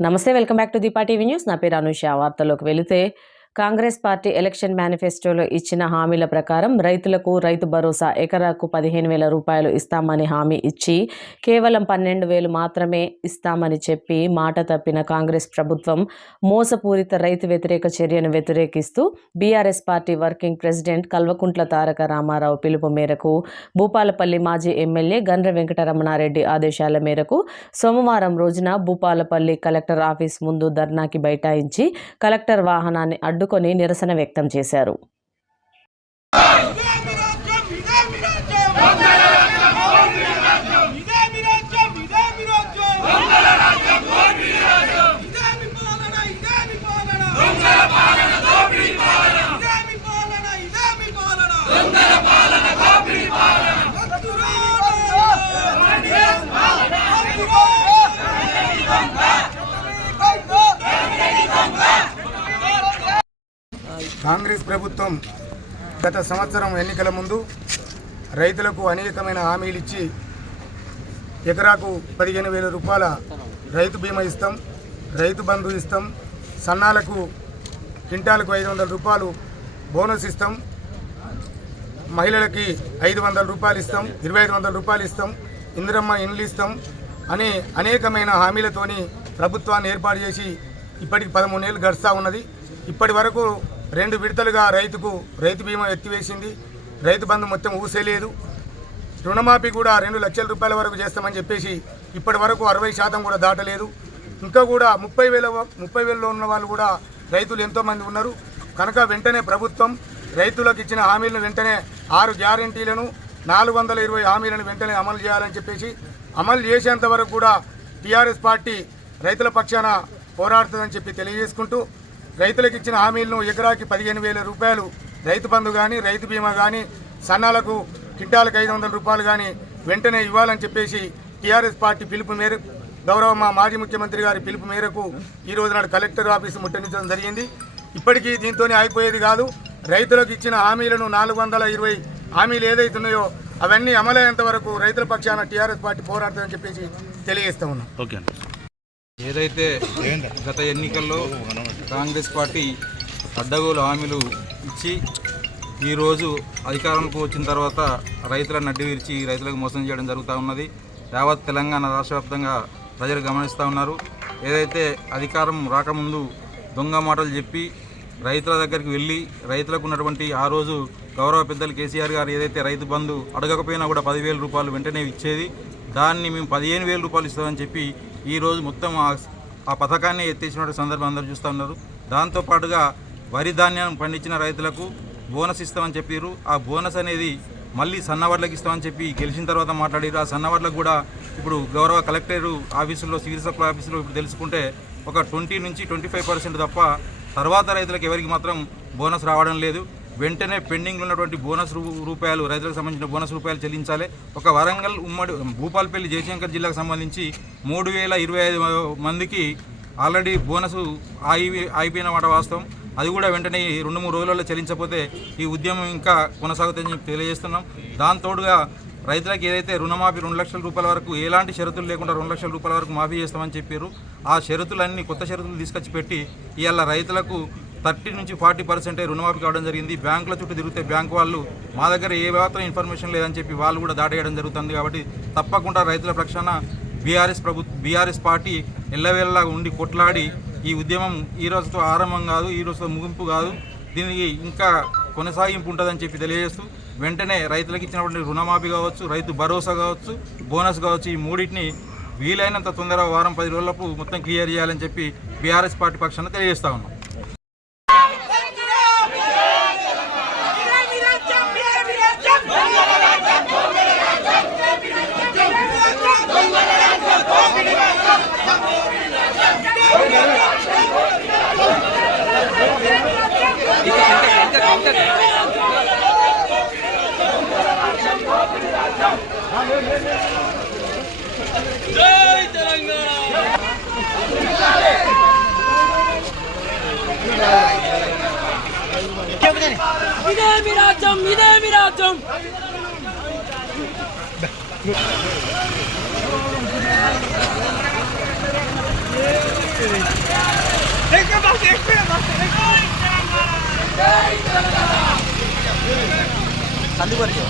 నమస్తే welcome back to Deepa TV news. నా పేరు అనుష. వార్తలోకి వెళితే కాంగ్రెస్ పార్టీ ఎలక్షన్ మేనిఫెస్టోలో ఇచ్చిన హామీల ప్రకారం రైతులకు రైతు భరోసా ఎకరాకు పదిహేను వేల రూపాయలు ఇస్తామని హామీ ఇచ్చి కేవలం పన్నెండు వేలు మాత్రమే ఇస్తామని చెప్పి మాట తప్పిన కాంగ్రెస్ ప్రభుత్వం మోసపూరిత రైతు వ్యతిరేక చర్యను వ్యతిరేకిస్తూ BRS party working president Kalvakuntla Taraka Rama Rao పిలుపు మేరకు భూపాలపల్లి మాజీ ఎమ్మెల్యే గండ్ర వెంకటరమణారెడ్డి ఆదేశాల మేరకు సోమవారం రోజున భూపాలపల్లి కలెక్టర్ ఆఫీస్ ముందు ధర్నాకి బైఠాయించి కలెక్టర్ వాహనాన్ని అడ్డు అడ్డుకొని నిరసన వ్యక్తం చేశారు. కాంగ్రెస్ ప్రభుత్వం గత సంవత్సరం ఎన్నికల ముందు రైతులకు అనేకమైన హామీలు ఇచ్చి ఎకరాకు పదిహేను వేల రూపాయల రైతు బీమా ఇస్తాం రైతు బంధు ఇస్తాం సన్నాలకు క్వింటాలకు ఐదు వందల రూపాయలు బోనస్ ఇస్తాం మహిళలకి ఐదు వందల రూపాయలు ఇస్తాం ఇరవై ఐదు వందల రూపాయలు ఇస్తాం ఇందిరమ్మ ఇండ్లు ఇస్తాం అని అనేకమైన హామీలతోని ప్రభుత్వాన్ని ఏర్పాటు చేసి ఇప్పటికి పదమూడు నెలలు గడుస్తూ ఉన్నది. ఇప్పటి వరకు రెండు విడతలుగా రైతుకు రైతు బీమా ఎత్తివేసింది. రైతు బంధు మొత్తం ఊసేలేదు. రుణమాఫీ కూడా రెండు లక్షల రూపాయల వరకు చేస్తామని చెప్పేసి ఇప్పటి వరకు అరవై శాతం కూడా దాటలేదు. ఇంకా కూడా ముప్పై వేల ముప్పై వేలలో ఉన్న వాళ్ళు కూడా రైతులు ఎంతోమంది ఉన్నారు. కనుక వెంటనే ప్రభుత్వం రైతులకు ఇచ్చిన హామీలను వెంటనే ఆరు గ్యారంటీలను నాలుగు వందల ఇరవై హామీలను వెంటనే అమలు చేయాలని చెప్పేసి అమలు చేసేంత వరకు కూడా టీఆర్ఎస్ పార్టీ రైతుల పక్షాన పోరాడుతుందని చెప్పి తెలియజేసుకుంటూ రైతులకు ఇచ్చిన హామీలను ఎకరాకి పదిహేను వేల రూపాయలు రైతు బంధు కానీ రైతు బీమా కానీ సన్నాలకు కింటాలకు ఐదు వందల రూపాయలు కానీ వెంటనే ఇవ్వాలని చెప్పేసి టీఆర్ఎస్ పార్టీ పిలుపు మేరకు గౌరవ మా మాజీ ముఖ్యమంత్రి గారి పిలుపు మేరకు ఈ రోజు నాడు కలెక్టర్ ఆఫీసు ముట్టడించడం జరిగింది. ఇప్పటికీ దీంతోనే అయిపోయేది కాదు. రైతులకు ఇచ్చిన హామీలను నాలుగు వందల ఇరవై హామీలు ఏదైతున్నాయో అవన్నీ అమలయ్యేంత వరకు రైతుల పక్షాన టీఆర్ఎస్ పార్టీ పోరాడుతుందని చెప్పేసి తెలియజేస్తా ఉన్నాం. ఓకే అండి. ఏదైతే గత ఎన్నికల్లో కాంగ్రెస్ పార్టీ అడ్డగోలు హామీలు ఇచ్చి ఈరోజు అధికారంలోకి వచ్చిన తర్వాత రైతులను అడ్డు విరిచి రైతులకు మోసం చేయడం జరుగుతూ ఉన్నది. యావత్ తెలంగాణ రాష్ట్ర వ్యాప్తంగా ప్రజలు గమనిస్తూ ఉన్నారు. ఏదైతే అధికారం రాకముందు దొంగ మాటలు చెప్పి రైతుల దగ్గరికి వెళ్ళి రైతులకు ఉన్నటువంటి ఆ రోజు గౌరవ పెద్దలు కేసీఆర్ గారు ఏదైతే రైతు బంధు అడగకపోయినా కూడా పదివేల రూపాయలు వెంటనే ఇచ్చేది. దాన్ని మేము పదిహేను వేల రూపాయలు ఇస్తామని చెప్పి ఈరోజు మొత్తం ఆ- ఆ పథకాన్ని ఎత్తేసినటువంటి సందర్భం అందరూ చూస్తూ ఉన్నారు. దాంతోపాటుగా వరి ధాన్యం పండించిన రైతులకు బోనస్ ఇస్తామని చెప్పారు ఆ బోనస్ అనేది మళ్ళీ సన్నవడ్లకు ఇస్తామని చెప్పి గెలిచిన తర్వాత మాట్లాడారు ఆ సన్నవడ్లకు కూడా ఇప్పుడు గౌరవ కలెక్టర్ ఆఫీసులో సివిల్ సప్లై ఆఫీసులో ఇప్పుడు తెలుసుకుంటే ఒక ట్వంటీ నుంచి ట్వంటీ ఫైవ్ పర్సెంట్ తప్ప తర్వాత రైతులకు ఎవరికి మాత్రం బోనస్ రావడం లేదు. వెంటనే పెండింగ్లో ఉన్నటువంటి బోనస్ రూ- రూపాయలు రైతులకు సంబంధించిన బోనస్ రూపాయలు చెల్లించాలి. ఒక వరంగల్ ఉమ్మడి భూపాలపల్లి జయశంకర్ జిల్లాకు సంబంధించి మూడు వేల ఇరవై ఐదు మందికి ఆల్రెడీ బోనస్ ఆగి అయిపోయిన మాట వాస్తవం. అది కూడా వెంటనే రెండు మూడు రోజులలో చెల్లించకపోతే ఈ ఉద్యమం ఇంకా కొనసాగుతుందని చెప్పి తెలియజేస్తున్నాం. దాంతోడుగా రైతులకు ఏదైతే రుణమాఫీ రెండు లక్షల రూపాయల వరకు ఎలాంటి షరతులు లేకుండా రెండు లక్షల రూపాయల వరకు మాఫీ చేస్తామని చెప్పారు. ఆ షరతులన్నీ కొత్త షరతులు తీసుకొచ్చి పెట్టి ఇవాళ రైతులకు థర్టీ నుంచి ఫార్టీ పర్సెంటే రుణమాఫీ కావడం జరిగింది. బ్యాంకుల చుట్టూ తిరిగితే బ్యాంకు వాళ్ళు మా దగ్గర ఏ మాత్రం ఇన్ఫర్మేషన్ లేదని చెప్పి వాళ్ళు కూడా దాటేయడం జరుగుతుంది కాబట్టి తప్పకుండా రైతుల పక్షాన బీఆర్ఎస్ ప్రభు బీఆర్ఎస్ పార్టీ ఎల్లవేళలా ఉండి కొట్లాడి ఈ ఉద్యమం ఈ రోజుతో ఆరంభం కాదు ఈ రోజుతో ముగింపు కాదు. దీనికి ఇంకా కొనసాగింపు ఉంటుందని చెప్పి తెలియజేస్తూ వెంటనే రైతులకు ఇచ్చినటువంటి రుణమాఫీ కావచ్చు రైతు భరోసా కావచ్చు బోనస్ కావచ్చు ఈ మూడింటిని వీలైనంత తొందరగా వారం పది రోజులకు మొత్తం క్లియర్ చేయాలని చెప్పి బీఆర్ఎస్ పార్టీ పక్షాన తెలియజేస్తా ఉన్నాం. Jai Telangana! ఇదే మీ రాజ్యం ఇదే మీ రాజ్యం Denk maar, denk maar, denk maar. కందిపరికి